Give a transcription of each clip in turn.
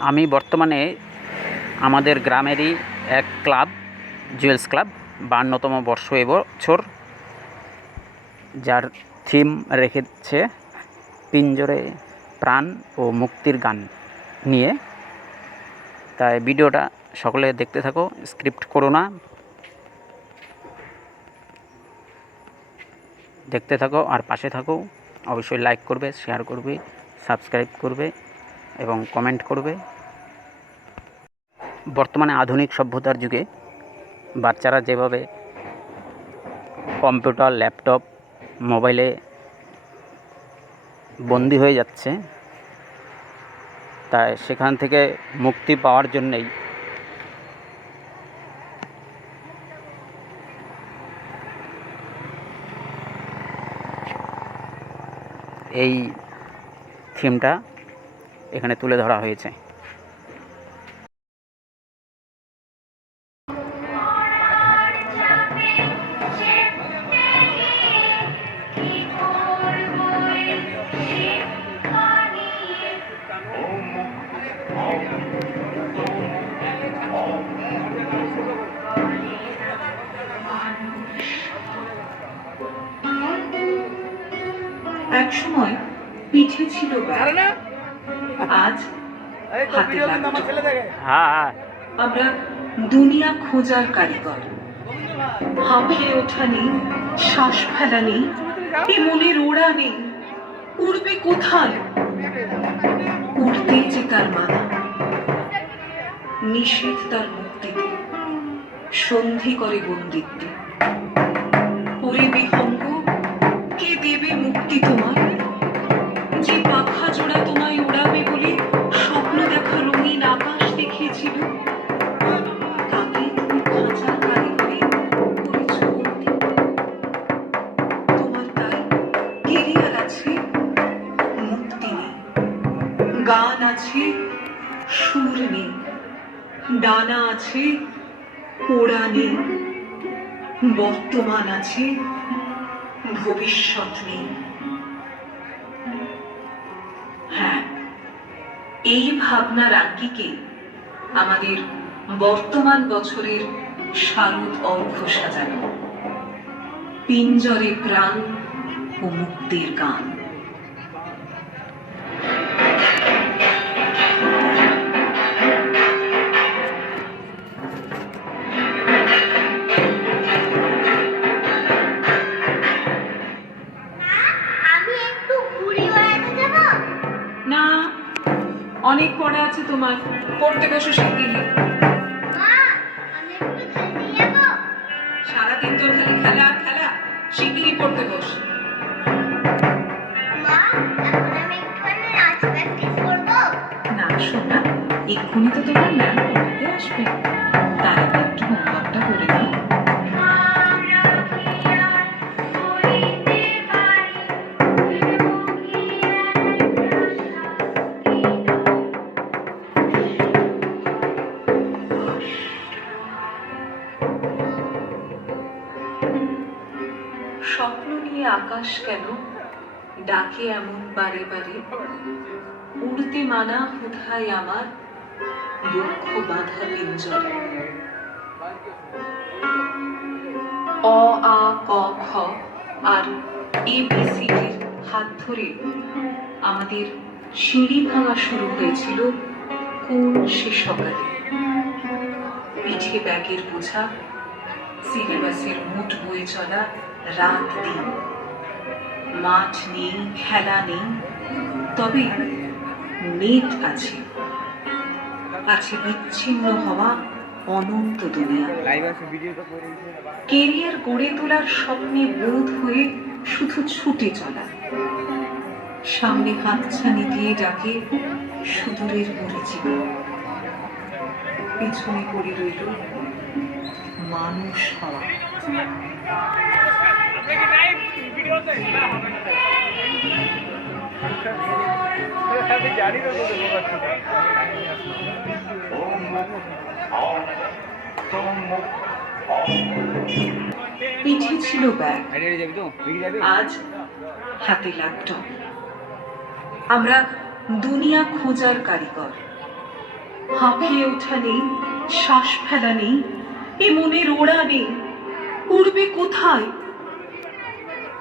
আমি বর্তমানে আমাদের গ্রামেরই এক ক্লাব, জুয়েলস ক্লাব, বান্নতম বর্ষ এবছর। যার থিম রেখেছে পিঞ্জরে প্রাণ ও মুক্তির গান নিয়ে। তাই ভিডিওটা সকলে দেখতে থাকো, স্ক্রিপ্ট করো না। দেখতে থাকো আর পাশে থাকো। অবশ্যই লাইক করবে শেয়ার করবে সাবস্ক্রাইব করবে। এবং কমেন্ট করবে। বর্তমানে আধুনিক সভ্যতার যুগে বাচ্চারা যেভাবে কম্পিউটার, ল্যাপটপ, মোবাইলে বন্দি হয়ে যাচ্ছে, তাই সেখান থেকে মুক্তি পাওয়ার জন্যেই এই থিমটা এখানে তুলে ধরা হয়েছে। এক সময় পিঠে ছিল আজ হাতে হ্যাঁ হ্যাঁ। আমরা দুনিয়া খোঁজার কারিগর। হাঁপিয়ে ওঠা নেই শ্বাস ফেলা নেই এ মনের ওড়া নেই উড়বে কোথায়? উড়তেই যে তার মানা নিষেধ তার মুক্তিতে সন্ধি করে বন্দিত্বে। ওরে বিহঙ্গ কে দেবে মুক্তি তোমার? গান আছে, সুর নেই। ডানা আছে ওড়া নেই। বর্তমান আছে, ভবিষ্যৎ নেই। হ্যাঁ এই ভাবনার আঙ্গিকে আমাদের বর্তমান বছরের শারদ অর্ঘ্য সাজানো। পিঞ্জরে প্রাণ ও মুক্তির গান। অনেক পড়া আছে তোমার। পড়তে বসে সাথে সারাদিন তোর খালি খেলা আর খেলা শিগগিরই পড়তে বস। না শোনা এক্ষুনি তো তোমার ম্যাম পড়াতে আসবে। আকাশ কেন ডাকে এমন বারে বারে? উড়তে মানা কোথায় আমার? দুঃখ বাধা পিঞ্জরে অ, আ, ক, খ আর এ, বি, সি ডির হাত ধরে আমাদের সিঁড়ি ভাঙা শুরু হয়েছিল কোন সে সকালে পিঠে ব্যাগের বোঝা, সিলেবাসের মুঠ বয়ে চলা রাত দিন। মাঠ নেই খেলা নেই তবে নেট আছে। আছে বিচ্ছিন্ন হওয়া অনন্ত দুনিয়া। কেরিয়ার গড়ে তোলার স্বপ্নে বোধ হয়ে শুধু ছুটে চলা। সামনে হাতছানি দিয়ে ডাকে সুদূরের পরিচিত পিছনে পড়ে রইল মানুষ হওয়া। পিঠে ছিল ব্যাগ। যাবি তো? দেখি যাবি? আজ হাতে ল্যাপটপ আমরা দুনিয়া খোঁজার কারিগর। হাঁপিয়ে ওঠা নেই শ্বাস ফেলা নেই এ মনের ওড়া নেই। উড়বে কোথায়?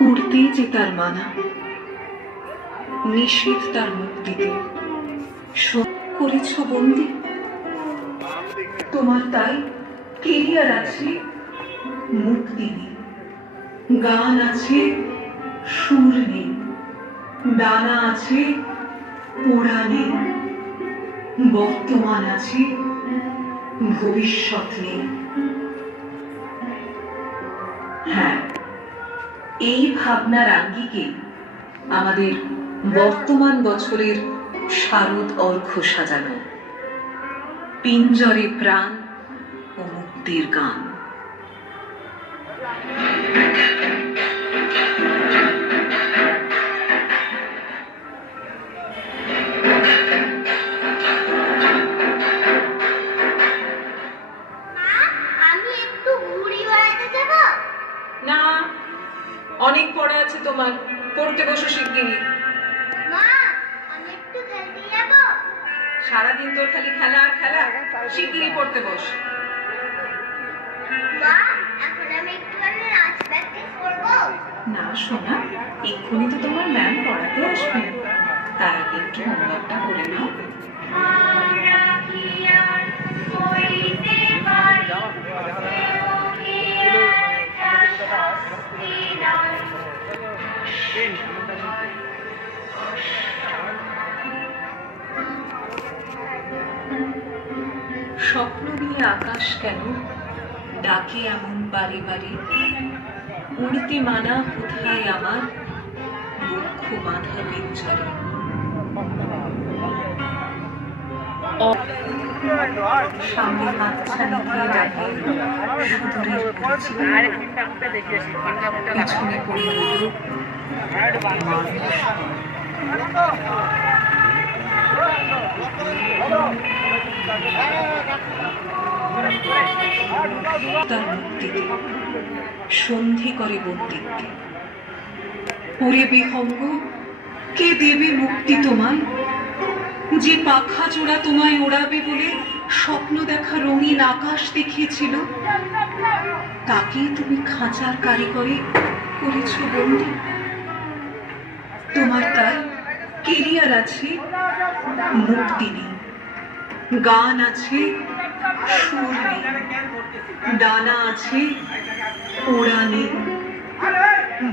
উড়তেই যে তার মানা, নিষেধ তার মুখ দিতে। করেছ বন্দি? তোমার তাই কেরিয়ার আছে মুক্তি নেই গান আছে সুর নেই। ডানা আছে ওড়া নেই বর্তমান আছে ভবিষ্যৎ নেই। এই ভাবনার আঙ্গিকে আমাদের বর্তমান বছরের শারদ অর্ঘ সাজানো। পিঞ্জরে প্রাণ ও মুক্তির গান। মা অনেক পড়া আছে তোমার। পড়তে বসো শিগগিরই। মা আমি একটু খেলতে যাব? সারাদিন তোর খালি খেলা আর খেলা। শিগগিরই পড়তে বস। না শোনা এক্ষুনি তো তোমার ম্যাম পড়াতে আসবে। তার আগে একটু হোমওয়ার্কটা করে নাও। স্বপ্ন নিয়ে আকাশ কেন? ডাকে এমন বারে বারে উড়তে মানা কোথায় আমার? বক্ষ বাঁধা পিঞ্জরে অ- সামনে দিয়ে ডাকে সুদূরের। পিছনে পড়ে সন্ধি করে বন্দিত্বে ওরে বিহঙ্গ, কে দেবে মুক্তি তোমায়? যে পাখা জোড়া তোমায় ওড়াবে বলে স্বপ্ন দেখা রঙিন আকাশ দেখিয়েছিল তাকেই তুমি খাঁচার কারিগরে করেছ, বন্দি। তোমার তাই কেরিয়ার আছে মুক্তি নেই। গান আছে সুর নেই। ডানা আছে ওড়া নেই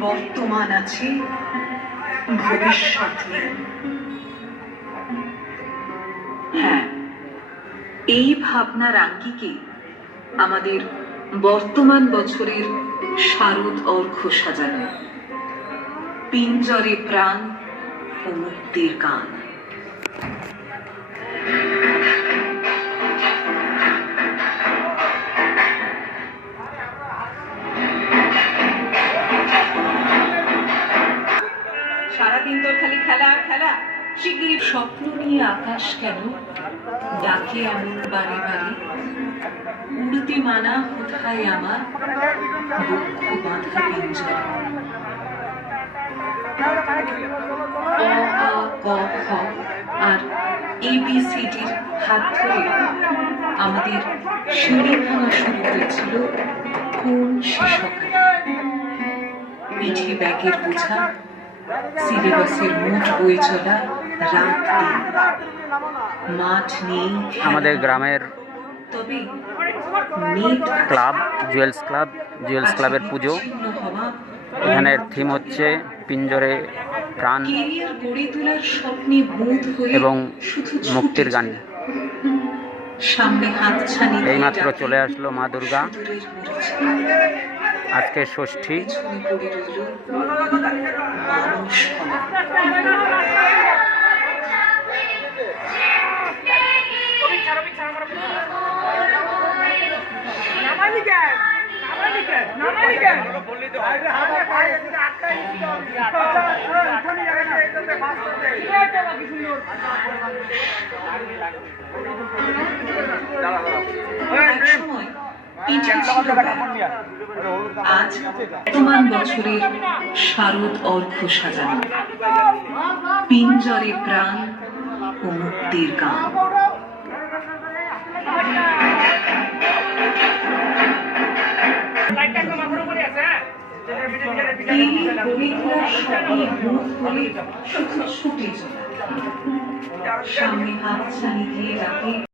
বর্তমান আছে ভবিষ্যৎ নেই হ্যাঁ এই ভাবনার আঙ্গিকে আমাদের বর্তমান বছরের শারদ অর্ঘ্য সাজানো। পিঞ্জরে প্রাণ ও মুক্তির গান। সারাদিন তোর খালি খেলা আর খেলা। শিগগিরই স্বপ্ন নিয়ে আকাশ কেন? ডাকে এমন বারে বারে। উড়তে মানা কোথায় আমার? বক্ষ বাঁধা পিঞ্জরে। ক খ আর এবিসিডির হাত ধরে আমাদের সিঁড়ি ভাঙা শুরু হয়েছিল কোন সকালে পিঠে ব্যাগের বোঝা সিলেবাসের মোট বই চলা রাত মাঠ নেই আমাদের গ্রামের তবে ক্লাব জুয়েলস ক্লাব জুয়েলস ক্লাবের পুজো। এখানের থিম হচ্ছে পিঞ্জরে প্রাণ কেরিয়ার গড়ে তোলার স্বপ্নে বোধ হয়ে এবং মুক্তির গান ছানি এইমাত্র চলে আসলো মা দুর্গা আজকে ষষ্ঠী আজ বর্তমান বছরের শারদ অর্ঘ্য সাজানো। পিঞ্জরে প্রাণ ও মুক্তির গান। ছুটে চলা সামনে হাত ছানি দিয়ে ডাকে